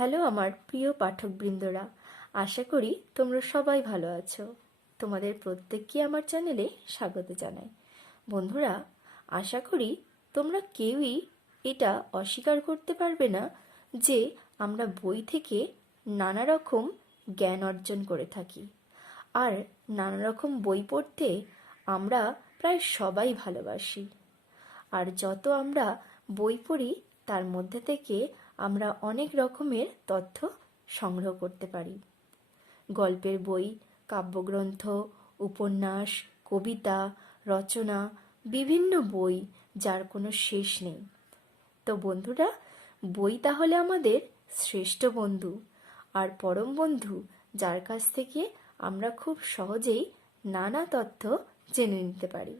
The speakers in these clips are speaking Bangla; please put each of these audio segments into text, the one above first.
হ্যালো আমার প্রিয় পাঠকবৃন্দরা, আশা করি তোমরা সবাই ভালো আছো। তোমাদের প্রত্যেককে আমার চ্যানেলে স্বাগত জানাই। বন্ধুরা, আশা করি তোমরা কেউই এটা অস্বীকার করতে পারবে না যে আমরা বই থেকে নানা রকম জ্ঞান অর্জন করে থাকি। আর নানা রকম বই পড়তে আমরা প্রায় সবাই ভালোবাসি। আর যত আমরা বই পড়ি, তার মধ্যে থেকে আমরা অনেক রকমের তথ্য সংগ্রহ করতে পারি। গল্পের বই, কাব্যগ্রন্থ, উপন্যাস, কবিতা, রচনা, বিভিন্ন বই যার কোনো শেষ নেই। তো বন্ধুরা, বই তাহলে আমাদের শ্রেষ্ঠ বন্ধু আর পরম বন্ধু যার কাছ থেকে আমরা খুব সহজেই নানা তথ্য জেনে নিতে পারি।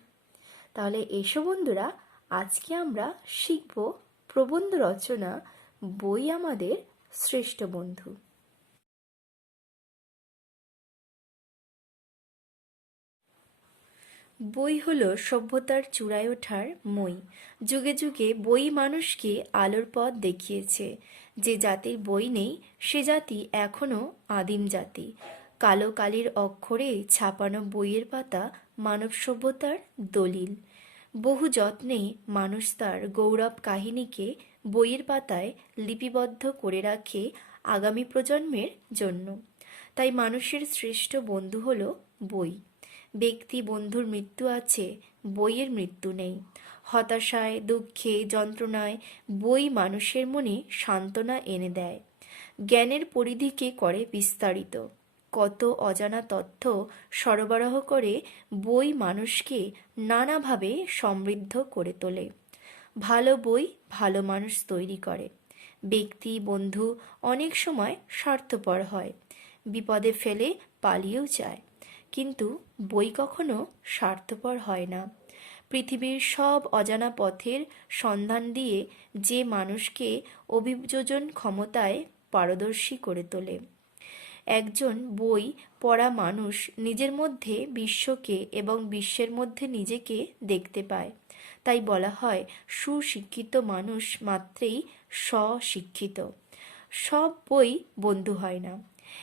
তাহলে এসো বন্ধুরা, আজকে আমরা শিখব প্রবন্ধ রচনা বই আমাদের শ্রেষ্ঠ বন্ধু। বই হলো সভ্যতার চূড়ায় ওঠার মই। যুগে যুগে বই মানুষকে আলোর পথ দেখিয়েছে। যে জাতির বই নেই, সে জাতি এখনও আদিম জাতি। কালো কালির অক্ষরে ছাপানো বইয়ের পাতা মানব সভ্যতার দলিল। বহু যত্নে মানুষ তার গৌরব কাহিনীকে বইয়ের পাতায় লিপিবদ্ধ করে রাখে আগামী প্রজন্মের জন্য। তাই মানুষের শ্রেষ্ঠ বন্ধু হলো বই। ব্যক্তি বন্ধুর মৃত্যু আছে, বইয়ের মৃত্যু নেই। হতাশায়, দুঃখে, যন্ত্রণায় বই মানুষের মনে সান্ত্বনা এনে দেয়। জ্ঞানের পরিধিকে করে বিস্তারিত? কত অজানা তথ্য সরবরাহ করে বই মানুষকে নানাভাবে সমৃদ্ধ করে তোলে। ভালো বই, ভালো মানুষ তৈরি করে। ব্যক্তি, বন্ধু অনেক সময় স্বার্থপর হয়, বিপদে ফেলে পালিয়েও যায়। কিন্তু বই কখনো স্বার্থপর হয় না। পৃথিবীর সব অজানা পথের সন্ধান দিয়ে যে মানুষকে অভিযোজন ক্ষমতায় পারদর্শী করে তোলে। একজন বই পড়া মানুষ নিজের মধ্যে বিশ্বকে এবং বিশ্বের মধ্যে নিজেকে দেখতে পায়। তাই বলা হয়, সুশিক্ষিত মানুষ মাত্রেই স্বশিক্ষিত। সব বই বন্ধু হয় না।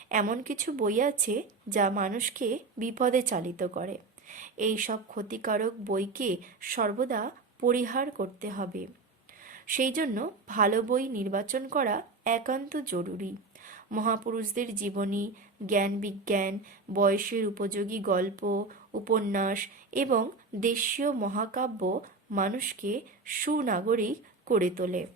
এমন কিছু বই আছে যা মানুষকে বিপদে চালিত করে। এই সব ক্ষতিকারক বইকে সর্বদা পরিহার করতে হবে। সেই জন্য ভালো বই নির্বাচন করা একান্ত জরুরি। মহাপুরুষদের জীবনী, জ্ঞান বিজ্ঞান, বয়সের উপযোগী গল্প, উপন্যাস এবং দেশীয় মহাকাব্য মানুষকে সুনাগরিক করে তোলে।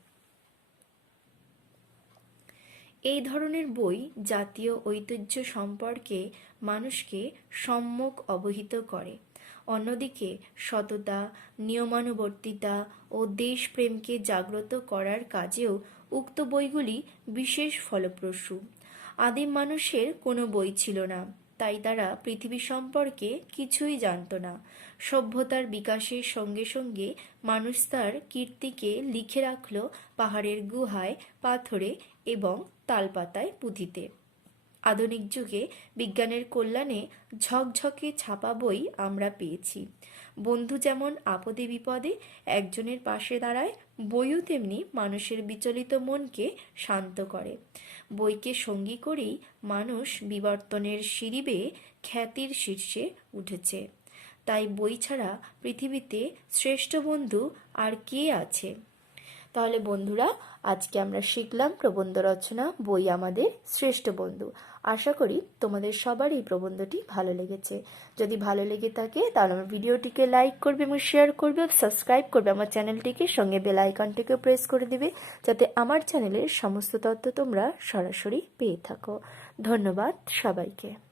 এই ধরনের বই জাতীয় ঐতিহ্য সম্পর্কে মানুষকে সম্যক অবহিত করে। অন্যদিকে সততা, নিয়মানুবর্তিতা ও দেশপ্রেমকে জাগ্রত করার কাজেও উক্ত বইগুলি বিশেষ ফলপ্রসূ। আদিম মানুষের কোনো বই ছিল না, তাই তারা পৃথিবী সম্পর্কে কিছুই জানত না। সভ্যতার বিকাশের সঙ্গে সঙ্গে মানুষ তার কীর্তিকে লিখে রাখল পাহাড়ের গুহায়, পাথরে এবং তালপাতায় পুঁথিতে। আধুনিক যুগে বিজ্ঞানের কল্যাণে ঝকঝকে ছাপা বই আমরা পেয়েছি। বন্ধু যেমন আপদে বিপদে একজনের পাশে দাঁড়ায়, বইও তেমনি মানুষের বিচলিত মনকে শান্ত করে। বইকে সঙ্গী করেই মানুষ বিবর্তনের বেয়ে খ্যাতির শীর্ষে উঠেছে। তাই বই ছাড়া পৃথিবীতে শ্রেষ্ঠ বন্ধু আর কে আছে? তাহলে বন্ধুরা, আজকে আমরা শিখলাম প্রবন্ধ রচনা, বই আমাদের শ্রেষ্ঠ বন্ধু। আশা করি তোমাদের সবার এই প্রবন্ধটি ভালো লেগেছে। যদি ভালো লেগে থাকে, তাহলে আমার ভিডিওটিকে লাইক করবে এবং শেয়ার করবে, সাবস্ক্রাইব করবে, আমার চ্যানেলটিকে সঙ্গে বেল আইকনটিকে প্রেস করে দিবে, যাতে আমার চ্যানেলের সমস্ত তথ্য তোমরা সরাসরি পেয়ে থাকো। ধন্যবাদ সবাইকে।